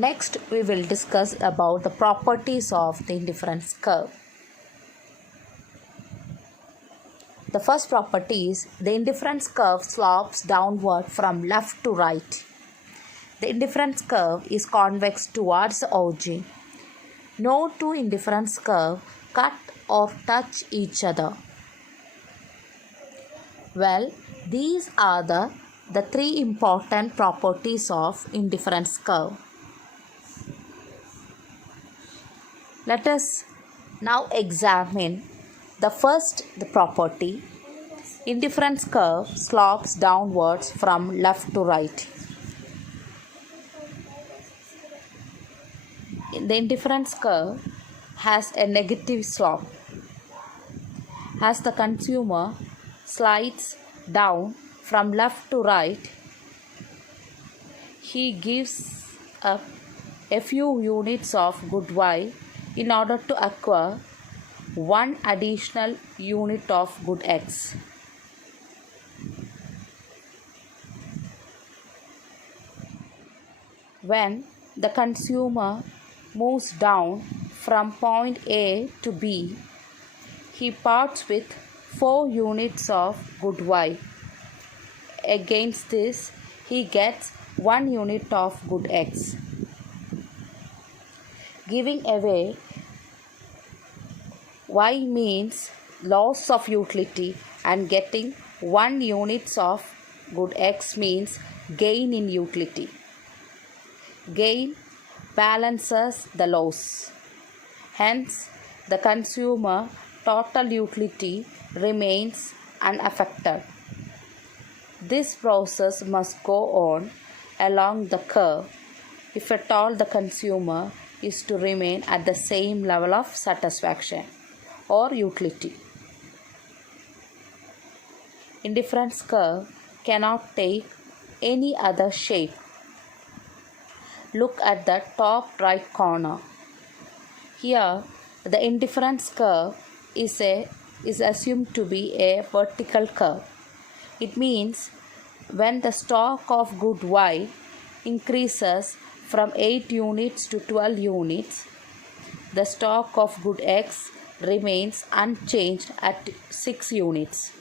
Next, we will discuss about the properties of the indifference curve. The first property is the indifference curve slopes downward from left to right. The indifference curve is convex towards the origin. No two indifference curves cut or touch each other. Well, these are the three important properties of indifference curve. Let us now examine the property. Indifference curve slopes downwards from left to right. The indifference curve has a negative slope. As the consumer slides down from left to right, he gives up a few units of good Y in order to acquire one additional unit of good X. When the consumer moves down from point A to B, he parts with 4 units of good Y. Against this, he gets 1 unit of good X. Giving away Y means loss of utility, and getting 1 units of good X means gain in utility. Gain balances the loss. Hence, the consumer total utility remains unaffected. This process must go on along the curve if at all the consumer is to remain at the same level of satisfaction or utility. Indifference curve cannot take any other shape. Look at the top right corner. Here, the indifference curve is assumed to be a vertical curve. It means when the stock of good Y increases from 8 units to 12 units, the stock of good X remains unchanged at 6 units.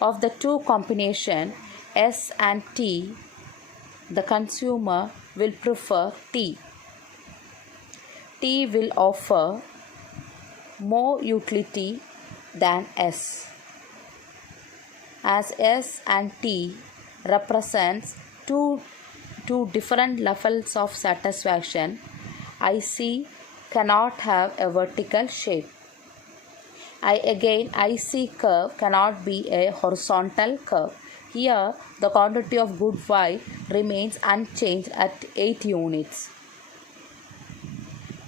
Of the two combinations S and T, the consumer will prefer T. T will offer more utility than S. As S and T represents two different levels of satisfaction, IC cannot have a vertical shape. IC curve cannot be a horizontal curve. Here, the quantity of good Y remains unchanged at 8 units.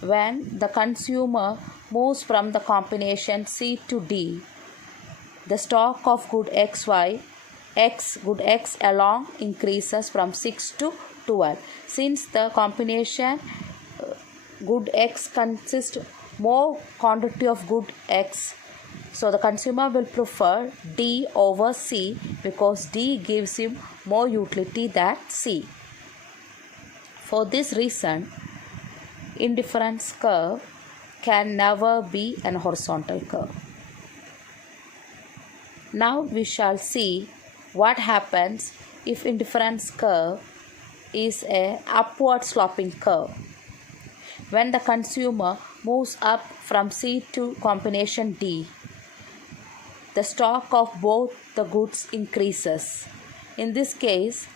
When the consumer moves from the combination C to D, the stock of good good X along increases from 6 to 12. Since the combination good X consists more quantity of good X, so the consumer will prefer D over C because D gives him more utility than C. For this reason, indifference curve can never be an horizontal curve. Now we shall see what happens if indifference curve is an upward sloping curve. When the consumer moves up from C to combination D, the stock of both the goods increases. In this case,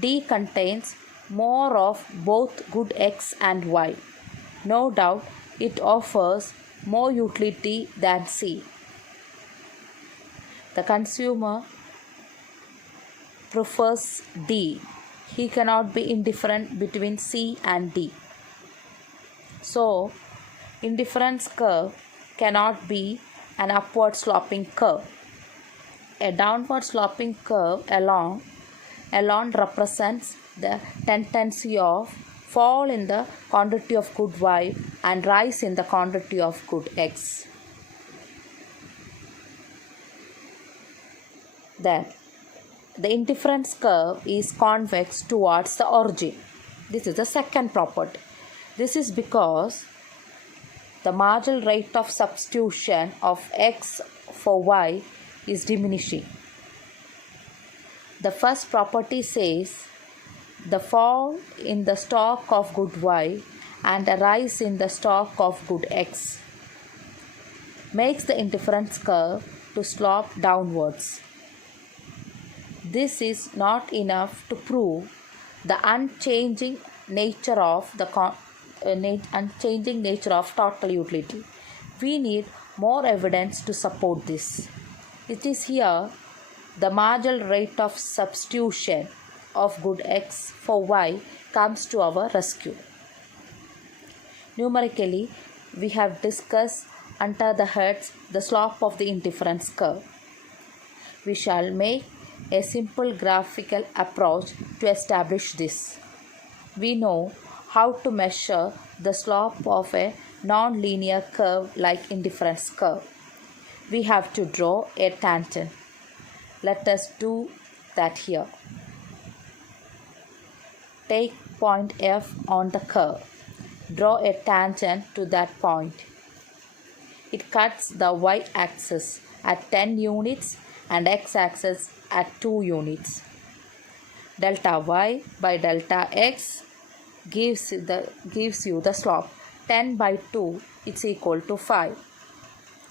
D contains more of both good X and Y. No doubt it offers more utility than C. The consumer prefers D. He cannot be indifferent between C and D. So, indifference curve cannot be an upward sloping curve. A downward sloping curve alone represents the tendency of fall in the quantity of good Y and rise in the quantity of good X. Then, the indifference curve is convex towards the origin. This is the second property. This is because the marginal rate of substitution of x for y is diminishing. The first property says the fall in the stock of good y and a rise in the stock of good x makes the indifference curve to slope downwards. This is not enough to prove the unchanging nature of total utility. We need more evidence to support this. It is here the marginal rate of substitution of good x for y comes to our rescue. Numerically, we have discussed under the heads the slope of the indifference curve. We shall make a simple graphical approach to establish this. We know how to measure the slope of a non-linear curve like indifference curve. We have to draw a tangent. Let us do that here. Take point F on the curve. Draw a tangent to that point. It cuts the y-axis at 10 units and x-axis at 2 units. Delta y by delta x gives you the slope. 10 by 2 is equal to 5.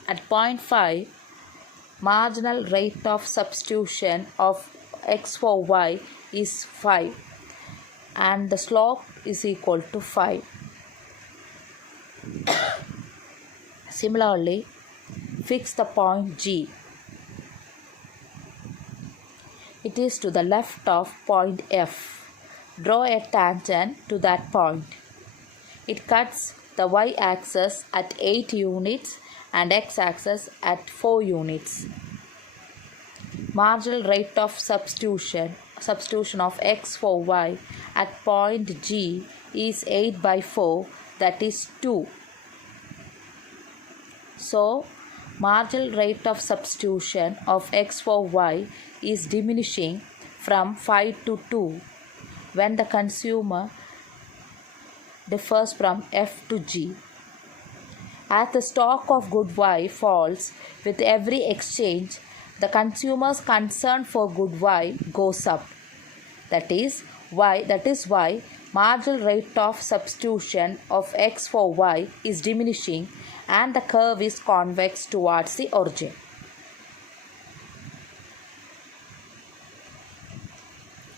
At point 5, marginal rate of substitution of x for y is 5 and the slope is equal to 5. Similarly, fix the point G. It is to the left of point F. Draw a tangent to that point. It cuts the y-axis at 8 units and x-axis at 4 units. Marginal rate of substitution of x for y at point G is 8 by 4, that is 2. So, marginal rate of substitution of x for y is diminishing from 5 to 2 when the consumer differs from F to G. As the stock of good y falls with every exchange, the consumer's concern for good y goes up. That is why marginal rate of substitution of x for y is diminishing and the curve is convex towards the origin.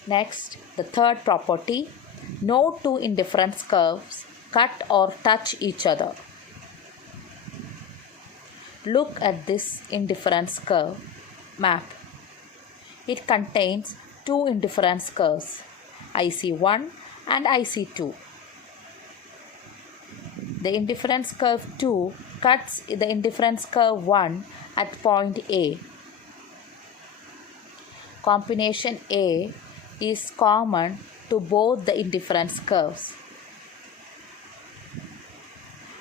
Next, the third property. No two indifference curves cut or touch each other. Look at this indifference curve map. It contains two indifference curves, IC1 and IC2. The indifference curve 2 cuts the indifference curve 1 at point A. Combination A is common to both the indifference curves.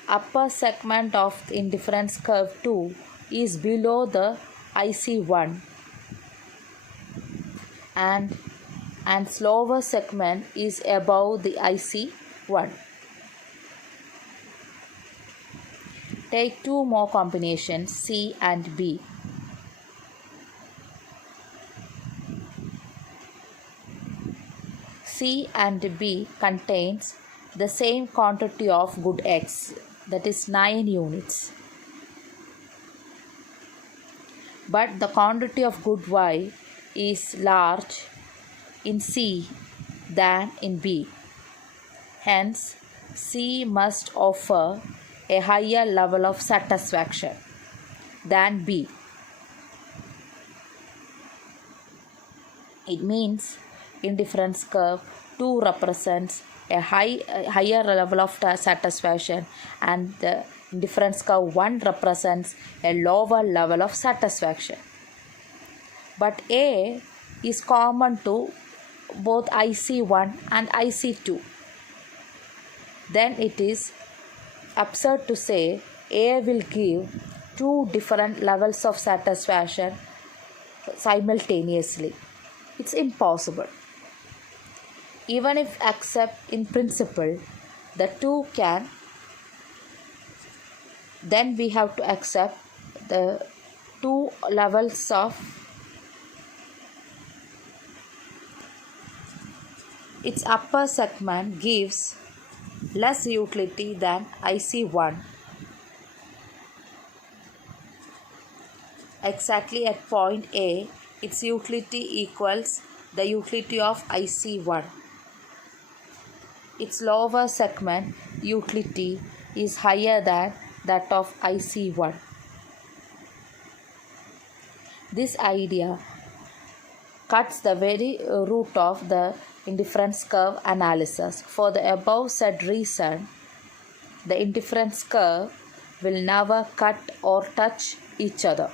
Upper segment of the indifference curve 2 is below the IC1 and lower segment is above the IC1. Take two more combinations, C and B. C and B contains the same quantity of good X, that is 9 units. But the quantity of good Y is large in C than in B. Hence, C must offer a higher level of satisfaction than B. It means indifference curve 2 represents a higher level of satisfaction and the indifference curve 1 represents a lower level of satisfaction. But A is common to both IC1 and IC2. Then it is absurd to say A will give two different levels of satisfaction simultaneously. It's impossible. Even if accept in principle the two can, then we have to accept the two levels of its upper segment gives less utility than IC1. Exactly at point A, its utility equals the utility of IC1. Its lower segment utility is higher than that of IC1. This idea cuts the very root of the indifference curve analysis. For the above said reason, the indifference curve will never cut or touch each other.